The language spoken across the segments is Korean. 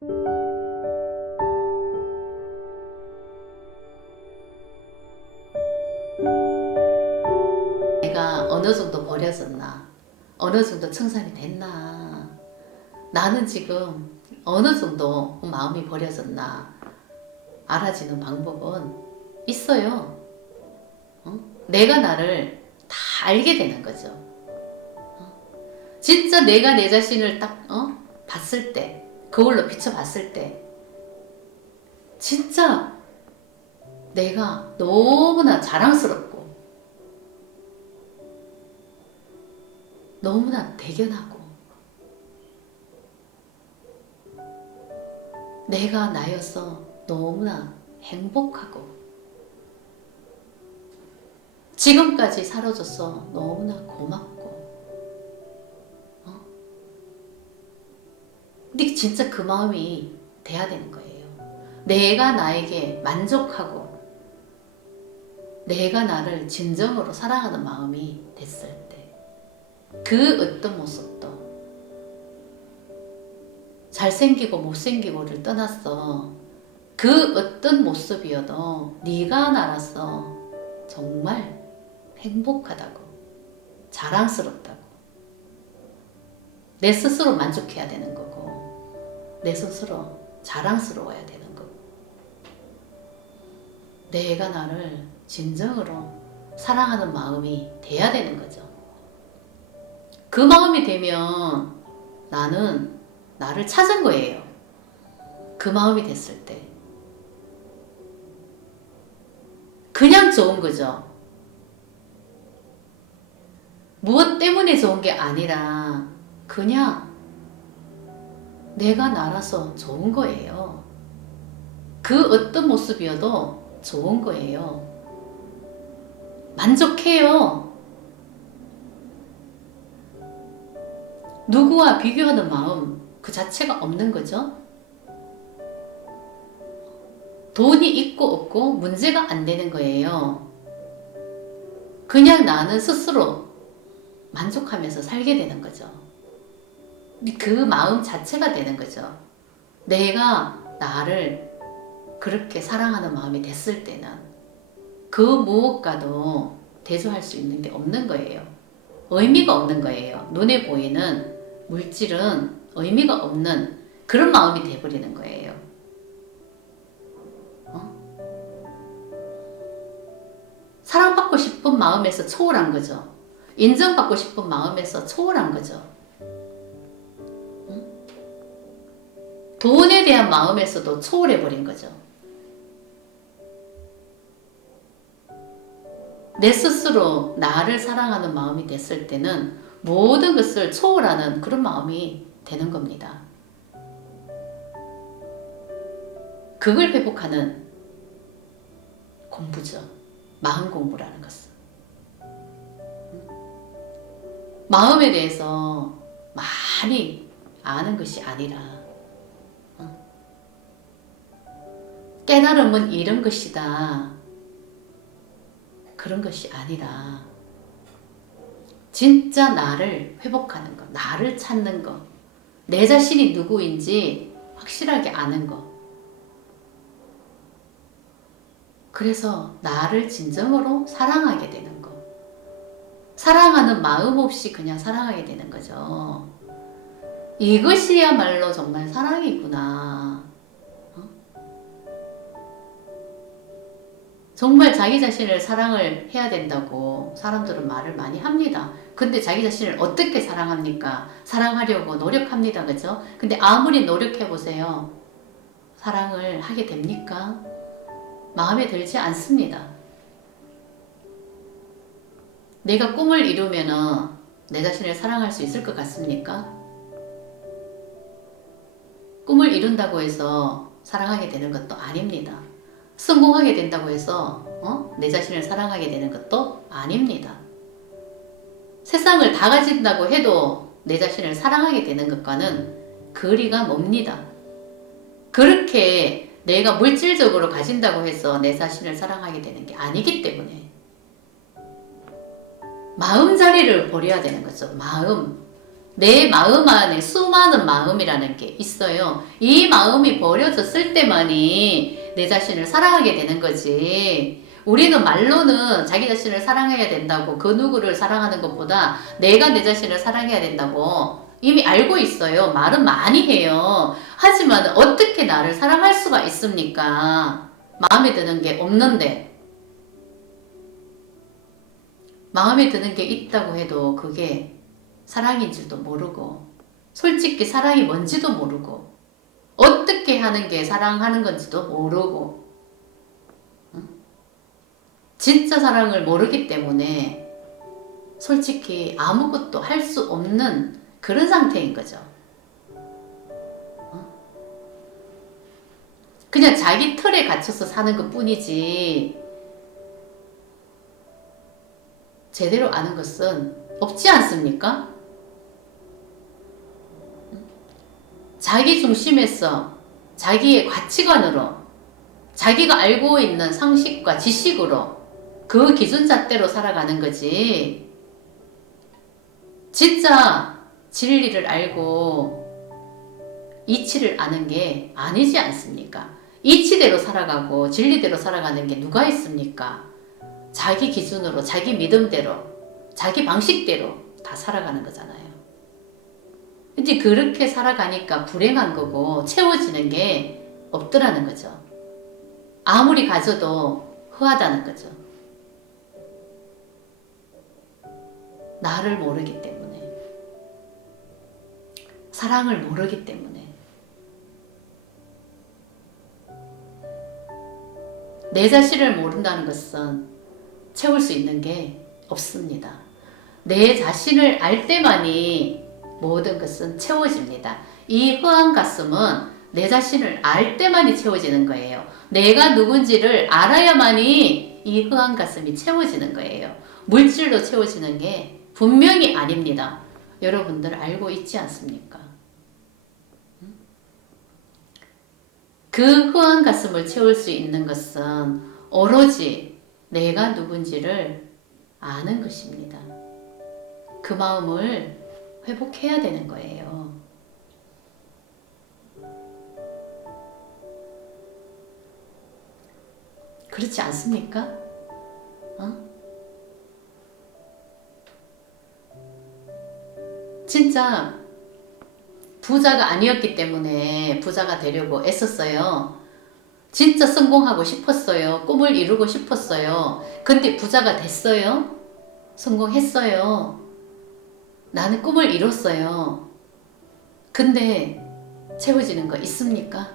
내가 어느 정도 버려졌나? 어느 정도 청산이 됐나? 나는 지금 어느 정도 마음이 버려졌나? 알아지는 방법은 있어요. 내가 나를 다 알게 되는 거죠. 진짜 내가 내 자신을 딱 봤을 때, 거울로 비춰봤을 때 진짜 내가 너무나 자랑스럽고 너무나 대견하고 내가 나여서 너무나 행복하고 지금까지 살아줘서 너무나 고맙고 근데 진짜 그 마음이 돼야 되는 거예요. 내가 나에게 만족하고 내가 나를 진정으로 사랑하는 마음이 됐을 때 그 어떤 모습도 잘생기고 못생기고를 떠났어. 그 어떤 모습이어도 네가 나라서 정말 행복하다고 자랑스럽다고 내 스스로 만족해야 되는 거고 내 스스로 자랑스러워야 되는 거고 내가 나를 진정으로 사랑하는 마음이 돼야 되는 거죠. 그 마음이 되면 나는 나를 찾은 거예요. 그 마음이 됐을 때 그냥 좋은 거죠. 무엇 때문에 좋은 게 아니라 그냥 내가 나라서 좋은 거예요. 그 어떤 모습이어도 좋은 거예요. 만족해요. 누구와 비교하는 마음 그 자체가 없는 거죠. 돈이 있고 없고 문제가 안 되는 거예요. 그냥 나는 스스로 만족하면서 살게 되는 거죠. 그 마음 자체가 되는 거죠. 내가 나를 그렇게 사랑하는 마음이 됐을 때는 그 무엇과도 대조할 수 있는 게 없는 거예요. 의미가 없는 거예요. 눈에 보이는 물질은 의미가 없는 그런 마음이 돼버리는 거예요. 사랑받고 싶은 마음에서 초월한 거죠. 인정받고 싶은 마음에서 초월한 거죠. 돈에 대한 마음에서도 초월해버린 거죠. 내 스스로 나를 사랑하는 마음이 됐을 때는 모든 것을 초월하는 그런 마음이 되는 겁니다. 그걸 회복하는 공부죠. 마음 공부라는 것은. 마음에 대해서 많이 아는 것이 아니라 깨달음은 이런 것이다. 그런 것이 아니라 진짜 나를 회복하는 것, 나를 찾는 것, 내 자신이 누구인지 확실하게 아는 것. 그래서 나를 진정으로 사랑하게 되는 것. 사랑하는 마음 없이 그냥 사랑하게 되는 거죠. 이것이야말로 정말 사랑이구나. 정말 자기 자신을 사랑을 해야 된다고 사람들은 말을 많이 합니다. 근데 자기 자신을 어떻게 사랑합니까? 사랑하려고 노력합니다. 그죠? 근데 아무리 노력해보세요. 사랑을 하게 됩니까? 마음에 들지 않습니다. 내가 꿈을 이루면은 내 자신을 사랑할 수 있을 것 같습니까? 꿈을 이룬다고 해서 사랑하게 되는 것도 아닙니다. 성공하게 된다고 해서 내 자신을 사랑하게 되는 것도 아닙니다. 세상을 다 가진다고 해도 내 자신을 사랑하게 되는 것과는 거리가 멉니다. 그렇게 내가 물질적으로 가진다고 해서 내 자신을 사랑하게 되는 게 아니기 때문에 마음 자리를 버려야 되는 거죠. 마음. 내 마음 안에 수많은 마음이라는 게 있어요. 이 마음이 버려졌을 때만이 내 자신을 사랑하게 되는 거지. 우리는 말로는 자기 자신을 사랑해야 된다고, 그 누구를 사랑하는 것보다 내가 내 자신을 사랑해야 된다고 이미 알고 있어요. 말은 많이 해요. 하지만 어떻게 나를 사랑할 수가 있습니까? 마음에 드는 게 없는데. 마음에 드는 게 있다고 해도 그게 사랑인 줄도 모르고, 솔직히 사랑이 뭔지도 모르고, 어떻게 하는 게 사랑하는 건지도 모르고, 진짜 사랑을 모르기 때문에 솔직히 아무것도 할 수 없는 그런 상태인 거죠. 그냥 자기 틀에 갇혀서 사는 것 뿐이지, 제대로 아는 것은 없지 않습니까? 자기 중심에서 자기의 가치관으로, 자기가 알고 있는 상식과 지식으로 그 기준잣대로 살아가는 거지. 진짜 진리를 알고 이치를 아는 게 아니지 않습니까? 이치대로 살아가고 진리대로 살아가는 게 누가 있습니까? 자기 기준으로, 자기 믿음대로, 자기 방식대로 다 살아가는 거잖아요. 근데 그렇게 살아가니까 불행한 거고 채워지는 게 없더라는 거죠. 아무리 가져도 허하다는 거죠. 나를 모르기 때문에, 사랑을 모르기 때문에, 내 자신을 모른다는 것은 채울 수 있는 게 없습니다. 내 자신을 알 때만이 모든 것은 채워집니다. 이 허한 가슴은 내 자신을 알 때만이 채워지는 거예요. 내가 누군지를 알아야만이 이 허한 가슴이 채워지는 거예요. 물질로 채워지는 게 분명히 아닙니다. 여러분들 알고 있지 않습니까? 그 허한 가슴을 채울 수 있는 것은 오로지 내가 누군지를 아는 것입니다. 그 마음을 회복해야 되는 거예요. 그렇지 않습니까? 진짜 부자가 아니었기 때문에 부자가 되려고 애썼어요. 진짜 성공하고 싶었어요. 꿈을 이루고 싶었어요. 근데 부자가 됐어요. 성공했어요. 나는 꿈을 이뤘어요. 근데 채워지는 거 있습니까?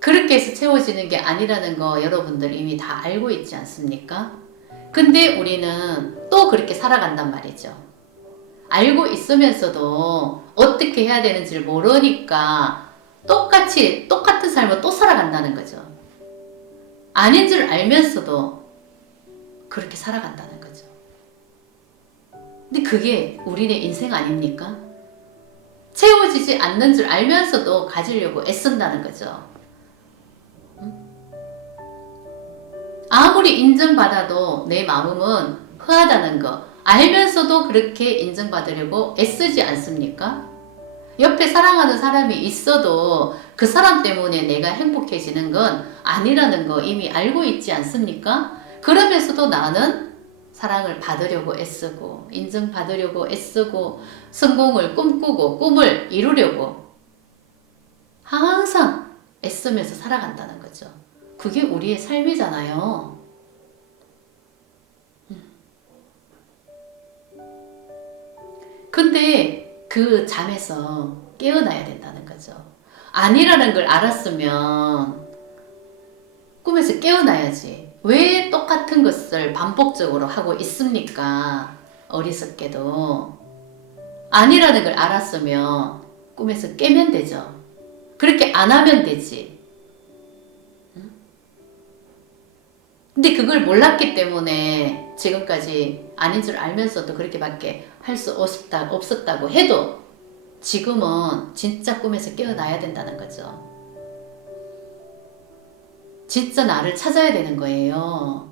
그렇게 해서 채워지는 게 아니라는 거 여러분들 이미 다 알고 있지 않습니까? 근데 우리는 또 그렇게 살아간단 말이죠. 알고 있으면서도 어떻게 해야 되는지를 모르니까 똑같은 삶을 또 살아간다는 거죠. 아닌 줄 알면서도 그렇게 살아간다는 거죠. 근데 그게 우리네 인생 아닙니까? 채워지지 않는 줄 알면서도 가지려고 애쓴다는 거죠. 아무리 인정받아도 내 마음은 허하다는 거 알면서도 그렇게 인정받으려고 애쓰지 않습니까? 옆에 사랑하는 사람이 있어도 그 사람 때문에 내가 행복해지는 건 아니라는 거 이미 알고 있지 않습니까? 그러면서도 나는 사랑을 받으려고 애쓰고 인정받으려고 애쓰고 성공을 꿈꾸고 꿈을 이루려고 항상 애쓰면서 살아간다는 거죠. 그게 우리의 삶이잖아요. 근데 그 잠에서 깨어나야 된다는 거죠. 아니라는 걸 알았으면 꿈에서 깨어나야지. 왜 똑같은 것을 반복적으로 하고 있습니까? 어리석게도. 아니라는 걸 알았으면 꿈에서 깨면 되죠. 그렇게 안 하면 되지. 근데 그걸 몰랐기 때문에 지금까지 아닌 줄 알면서도 그렇게밖에 할 수 없었다고 해도 지금은 진짜 꿈에서 깨어나야 된다는 거죠. 진짜 나를 찾아야 되는 거예요.